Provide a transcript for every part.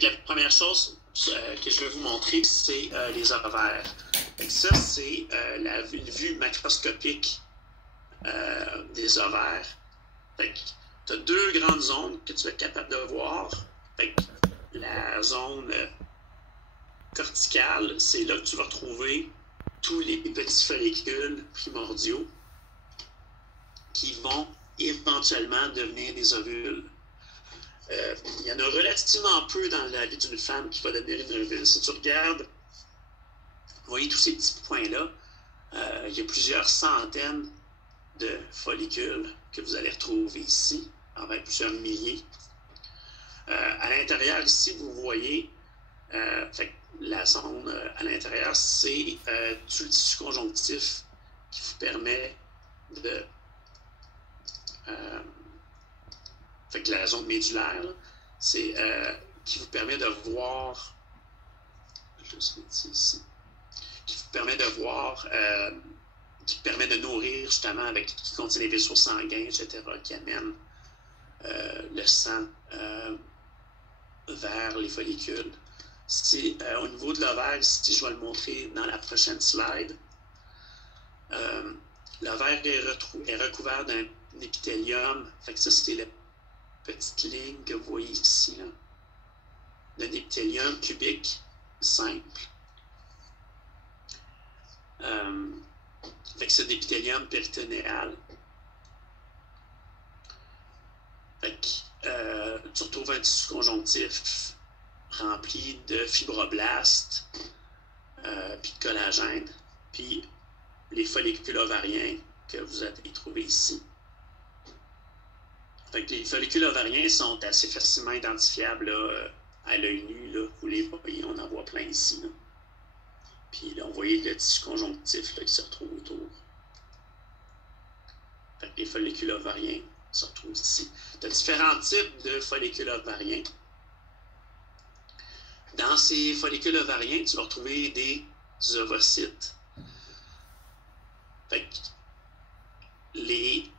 que la première chose que je vais vous montrer, c'est les ovaires. Fait que ça, c'est une vue macroscopique des ovaires. Fait que tu as deux grandes zones que tu vas être capable de voir. Fait que la zone corticale, c'est là que tu vas retrouver tous les petits follicules primordiaux qui vont éventuellement devenir des ovules. Il y en a relativement peu dans la vie d'une femme qui va devenir une ovule. Si tu regardes, vous voyez tous ces petits points-là, il y a plusieurs centaines de follicules que vous allez retrouver ici, avec plusieurs milliers. À l'intérieur, ici, vous voyez, la zone à l'intérieur, c'est tout le tissu conjonctif qui vous permet de... fait que la zone médulaire, c'est qui vous permet de voir... ici, qui vous permet de voir... qui permet de nourrir justement avec qui contient les vaisseaux sanguins, etc., qui amènent le sang vers les follicules. Au niveau de l'ovaire, ici, je vais le montrer dans la prochaine slide. L'ovaire est recouvert d'un épithélium. Fait que ça, c'était la petite ligne que vous voyez ici, d'un épithélium cubique simple. Fait que c'est d'épithélium péritonéal. Fait que tu retrouves un tissu conjonctif rempli de fibroblastes, puis de collagène, puis les follicules ovariens que vous allez trouver ici. Fait que les follicules ovariens sont assez facilement identifiables là, à l'œil nu. Là, vous les voyez, on en voit plein ici. Là. Puis là, on voyait le tissu conjonctif là, qui se retrouve autour. Fait que les follicules ovariens se retrouvent ici. Tu as différents types de follicules ovariens. Dans ces follicules ovariens, tu vas retrouver des ovocytes. Fait que les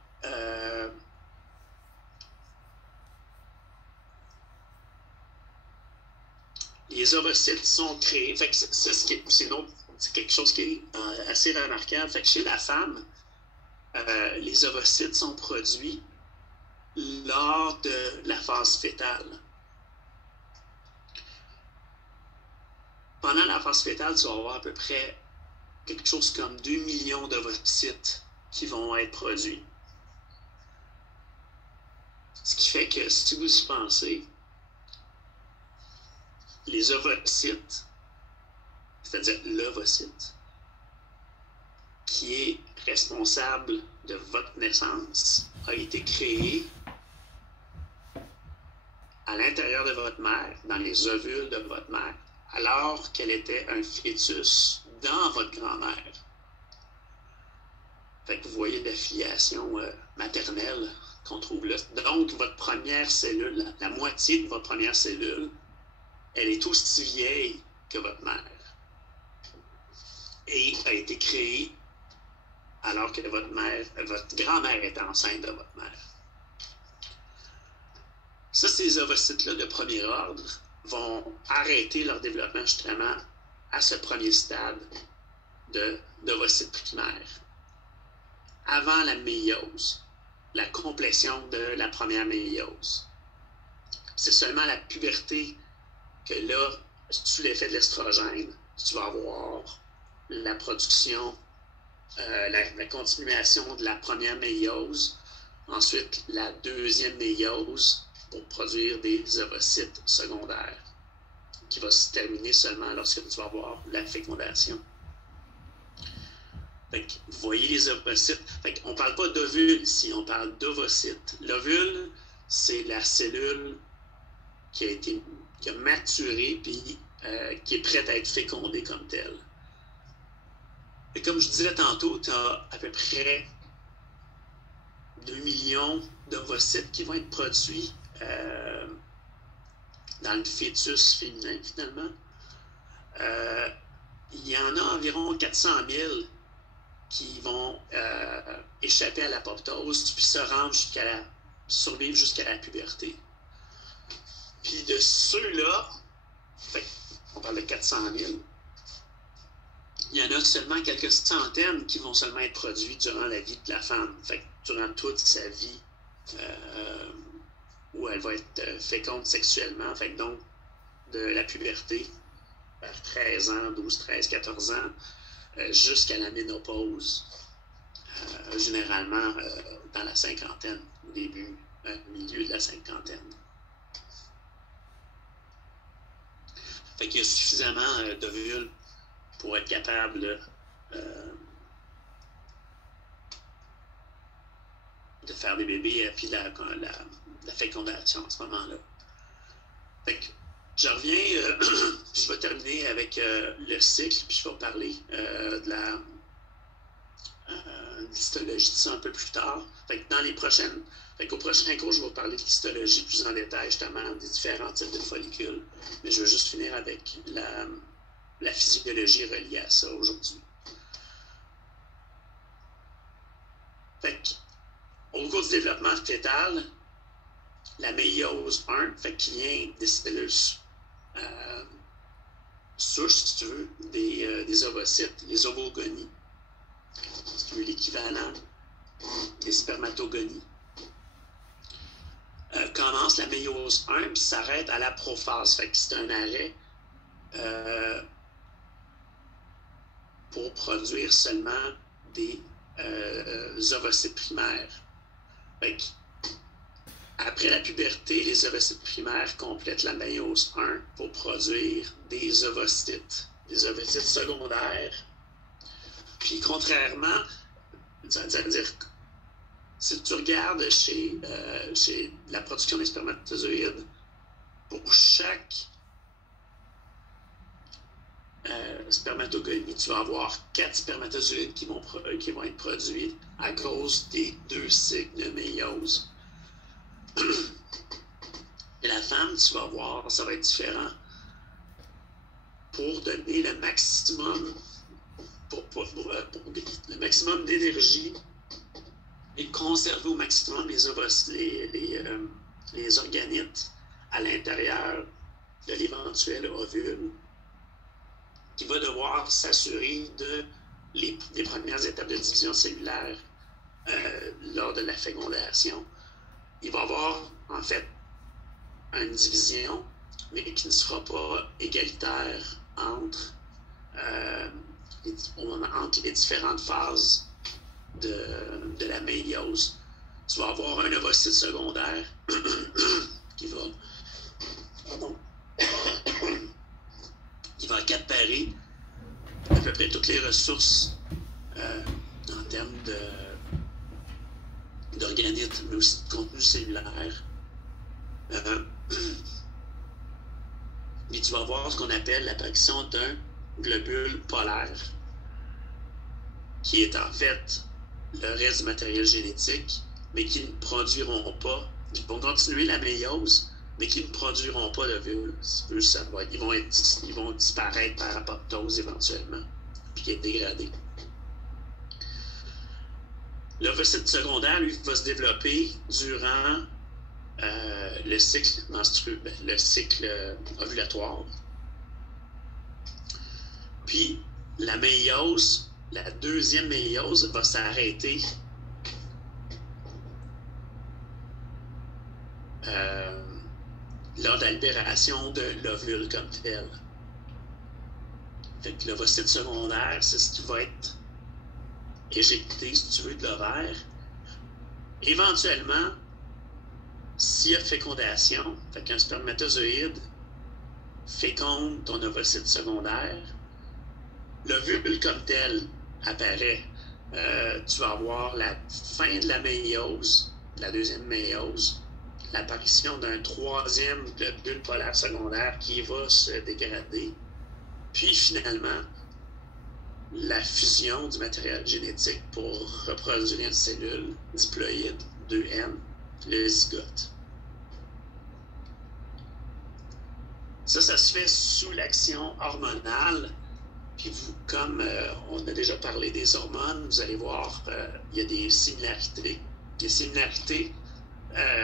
ovocytes sont créés. Fait que c'est quelque chose qui est assez remarquable. Fait que chez la femme, les ovocytes sont produits lors de la phase fœtale. Pendant la phase fœtale, tu vas avoir à peu près quelque chose comme 2 millions d'ovocytes qui vont être produits. Ce qui fait que, si vous y pensez, les ovocytes, c'est-à-dire l'ovocyte, qui est responsable de votre naissance, a été créé à l'intérieur de votre mère, dans les ovules de votre mère, alors qu'elle était un fœtus dans votre grand-mère. Fait que vous voyez la filiation maternelle qu'on trouve là. Donc, votre première cellule, la moitié de votre première cellule, elle est aussi vieille que votre mère. Et a été créée alors que votre grand-mère était enceinte de votre mère. Ça, ces ovocytes-là de premier ordre vont arrêter leur développement justement à ce premier stade d'ovocytes primaires. Avant la méiose, la complétion de la première méiose. C'est seulement la puberté que là, sous l'effet de l'estrogène, tu vas avoir la production, la continuation de la première méiose, ensuite la deuxième méiose pour produire des ovocytes secondaires, qui va se terminer seulement lorsque tu vas avoir la fécondation. Fait que, vous voyez les ovocytes. Fait on ne parle pas d'ovule ici, on parle d'ovocyte. L'ovule, c'est la cellule qui a maturé puis qui est prête à être fécondée comme telle. Et comme je disais tantôt, tu as à peu près 2 millions d'ovocytes qui vont être produits dans le fœtus féminin, finalement. Il y en a environ 400 000 qui vont échapper à l'apoptose puis survivre jusqu'à la puberté. Puis de ceux-là, Fait on parle de 400 000. Il y en a seulement quelques centaines qui vont seulement être produits durant la vie de la femme. Fait durant toute sa vie où elle va être féconde sexuellement. Fait donc, de la puberté, vers 13 ans, 12, 13, 14 ans, jusqu'à la ménopause, généralement dans la cinquantaine, au début, milieu de la cinquantaine. Fait qu'il y a suffisamment d'ovules pour être capable de faire des bébés puis la fécondation à ce moment-là. Fait que je reviens, je vais terminer avec le cycle, puis je vais parler de la l'histologie de ça un peu plus tard. Fait que dans les prochaines, au prochain cours, je vais parler de l'histologie plus en détail, justement, des différents types de follicules. Mais je veux juste finir avec la physiologie reliée à ça aujourd'hui. Fait que, au cours du développement fœtal, la méiose 1, fait qu'il vient des cellules souches, si tu veux, des ovocytes, les ovogonies, qui est l'équivalent des spermatogonies. Commence la méiose 1 puis s'arrête à la prophase. Fait que c'est un arrêt pour produire seulement des ovocytes primaires. Fait que, après la puberté, les ovocytes primaires complètent la méiose 1 pour produire des ovocytes secondaires. Puis contrairement, ça veut dire si tu regardes chez la production des spermatozoïdes, pour chaque spermatogonie, tu vas avoir 4 spermatozoïdes qui vont être produits à cause des 2 cycles de méiose. Et la femme, tu vas voir, ça va être différent. Pour donner le maximum, pour le maximum d'énergie et conserver au maximum les organites à l'intérieur de l'éventuel ovule, qui va devoir s'assurer des premières étapes de division cellulaire lors de la fécondation. Il va y avoir, en fait, une division, mais qui ne sera pas égalitaire entre les différentes phases de la méiose. Tu vas avoir un ovocyte secondaire qui va accaparer à peu près toutes les ressources en termes d'organites, mais aussi de contenu cellulaire. Mais tu vas voir ce qu'on appelle l'apparition d'un globule polaire, qui est en fait le reste du matériel génétique, mais qui ne produiront pas, qui vont continuer la méiose, mais qui ne produiront pas d'ovules. Ils vont disparaître par apoptose éventuellement, puis être dégradés. L'ovocyte secondaire, lui, va se développer durant le cycle ovulatoire. Puis la méiose, la deuxième méiose, va s'arrêter lors de la libération de l'ovule comme tel. Fait que l'ovocyte secondaire, c'est ce qui va être éjecté, si tu veux, de l'ovaire. Éventuellement, s'il y a fécondation, fait qu'un spermatozoïde féconde ton ovocyte secondaire, l'ovule comme tel apparaît. Tu vas avoir la fin de la méiose, la deuxième méiose, l'apparition d'un troisième globule polaire secondaire qui va se dégrader. Puis finalement, la fusion du matériel génétique pour reproduire une cellule diploïde 2N, le zygote. Ça se fait sous l'action hormonale. Puis vous, comme on a déjà parlé des hormones, vous allez voir, il y a des similarités. Les similarités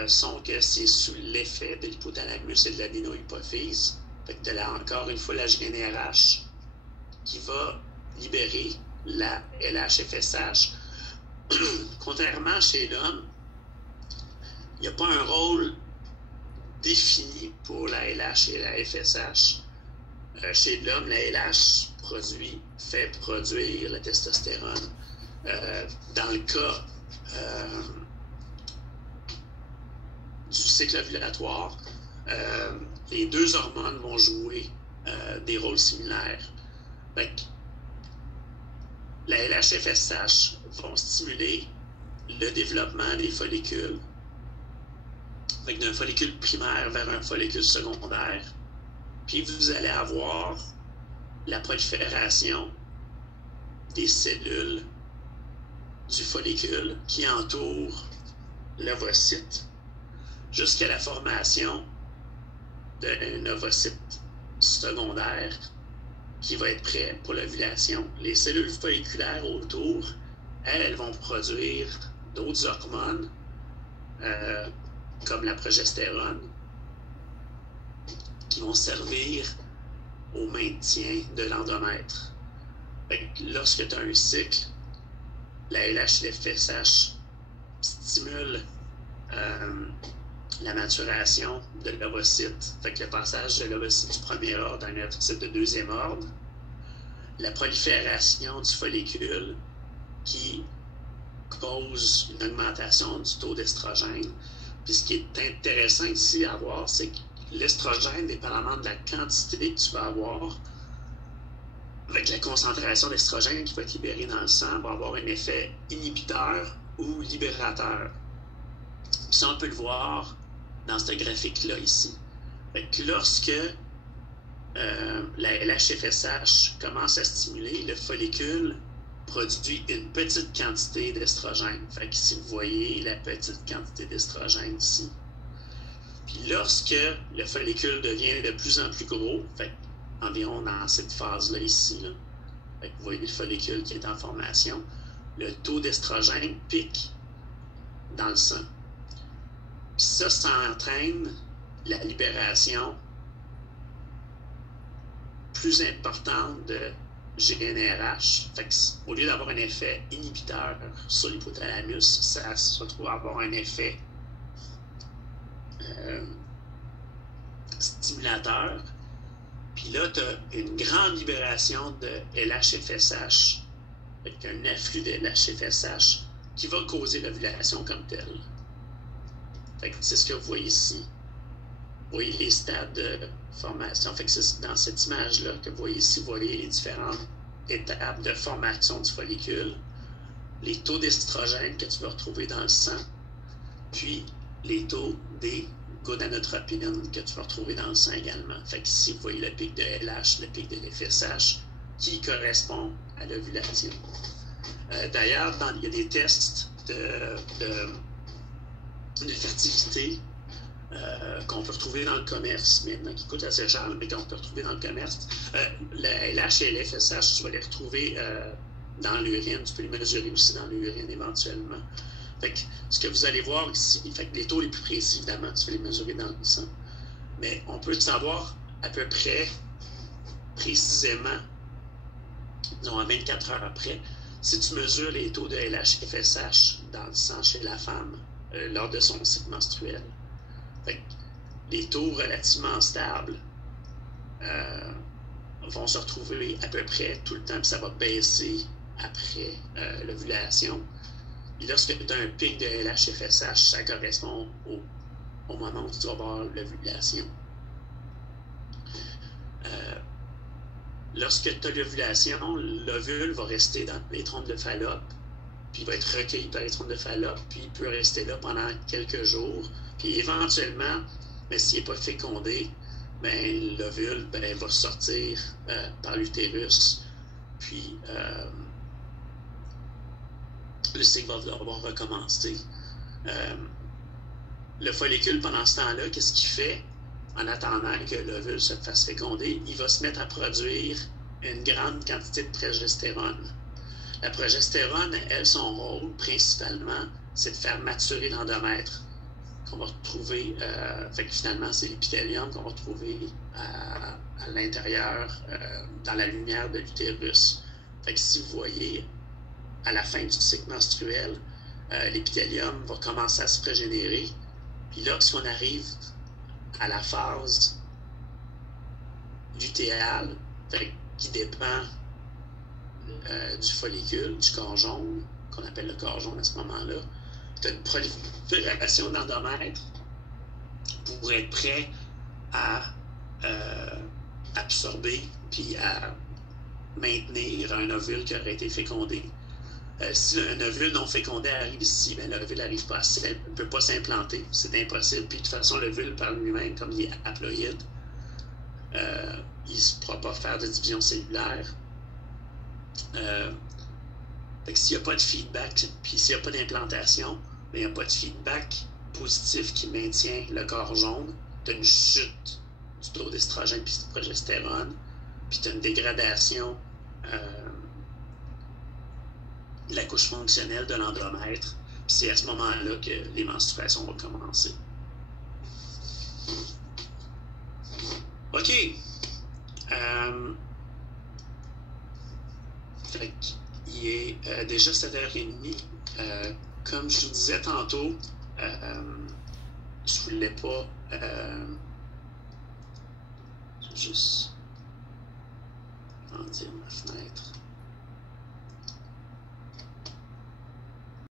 sont que c'est sous l'effet de l'hypothalamus et de l'adénohypophyse. Fait que tu as encore une fois la GnRH qui va libérer la LH-FSH. Contrairement chez l'homme, il n'y a pas un rôle défini pour la LH et la FSH. Chez l'homme, la LH fait produire la testostérone. Dans le cas du cycle ovulatoire, les deux hormones vont jouer des rôles similaires. Fait que la LH-FSH vont stimuler le développement des follicules, d'un follicule primaire vers un follicule secondaire, puis vous allez avoir la prolifération des cellules du follicule qui entourent l'ovocyte jusqu'à la formation d'un ovocyte secondaire qui va être prêt pour l'ovulation. Les cellules folliculaires autour, elles vont produire d'autres hormones comme la progestérone qui vont servir au maintien de l'endomètre. Lorsque tu as un cycle, la LH-FSH stimule la maturation de l'ovocyte, le passage de l'ovocyte du premier ordre à un ovocyte de deuxième ordre, la prolifération du follicule qui cause une augmentation du taux d'estrogène. Puis ce qui est intéressant ici à voir, c'est que l'estrogène, dépendamment de la quantité que tu vas avoir, avec la concentration d'estrogène qui va être libérée dans le sang, va avoir un effet inhibiteur ou libérateur. Puis ça, on peut le voir dans ce graphique-là ici. Lorsque la LH-FSH commence à stimuler, le follicule produit une petite quantité d'estrogène. Ici, vous voyez la petite quantité d'estrogène ici. Puis lorsque le follicule devient de plus en plus gros, environ dans cette phase-là ici, vous voyez le follicule qui est en formation, le taux d'estrogène pique dans le sang. Puis ça entraîne la libération plus importante de GnRH. Au lieu d'avoir un effet inhibiteur sur l'hypothalamus, ça se retrouve à avoir un effet stimulateur. Puis là, tu as une grande libération de LH-FSH, avec un afflux de LH-FSH qui va causer l'ovulation comme telle. C'est ce que vous voyez ici. Vous voyez les stades de formation. C'est dans cette image-là que vous voyez ici, vous voyez les différentes étapes de formation du follicule, les taux d'estrogène que tu vas retrouver dans le sang, puis les taux des gonadotropines que tu vas retrouver dans le sang également. Ici, vous voyez le pic de LH, le pic de FSH qui correspond à l'ovulation. D'ailleurs, il y a des tests de fertilité qu'on peut retrouver dans le commerce maintenant, qui coûtent assez cher, mais qu'on peut retrouver dans le commerce. La LH et l'FSH, tu vas les retrouver dans l'urine. Tu peux les mesurer aussi dans l'urine éventuellement. Ce que vous allez voir ici, les taux les plus précis, évidemment, tu vas les mesurer dans le sang. Mais on peut savoir à peu près, précisément, disons à 24 heures après, si tu mesures les taux de LH et FSH dans le sang chez la femme lors de son cycle menstruel. Les taux relativement stables vont se retrouver à peu près tout le temps, puis ça va baisser après l'ovulation. Et lorsque tu as un pic de LH-FSH, ça correspond au moment où tu vas avoir l'ovulation. Lorsque tu as l'ovulation, l'ovule va rester dans les trompes de Fallope, puis il va être recueilli par les trompes de Fallope, puis il peut rester là pendant quelques jours. Puis éventuellement, s'il n'est pas fécondé, l'ovule va sortir par l'utérus, puis le cycle va devoir recommencer. Le follicule, pendant ce temps-là, qu'est-ce qu'il fait? En attendant que l'ovule se fasse féconder, il va se mettre à produire une grande quantité de progestérone. La progestérone, elle, son rôle, principalement, c'est de faire maturer l'endomètre. qu'on va retrouver, fait que finalement, c'est l'épithélium qu'on va retrouver à l'intérieur, dans la lumière de l'utérus. Fait que si vous voyez à la fin du cycle menstruel, l'épithélium va commencer à se régénérer. Puis lorsqu'on arrive à la phase lutéale, qui dépend du follicule, du corps jaune, qu'on appelle le corps jaune à ce moment-là, tu as une prolifération d'endomètres pour être prêt à absorber puis à maintenir un ovule qui aurait été fécondé. Si un ovule non fécondé arrive ici, ben, l'ovule ne peut pas s'implanter. C'est impossible. Puis de toute façon, l'ovule par lui-même, comme il est haploïde, il ne pourra pas faire de division cellulaire. S'il n'y a pas de feedback, puis s'il n'y a pas d'implantation, mais il n'y a pas de feedback positif qui maintient le corps jaune, tu as une chute du taux d'estrogène et de progestérone, puis tu as une dégradation de la couche fonctionnelle de l'endomètre. Puis c'est à ce moment-là que les menstruations vont commencer. OK. Il est déjà 7h30. Comme je vous disais tantôt, je voulais pas juste agrandir ma fenêtre.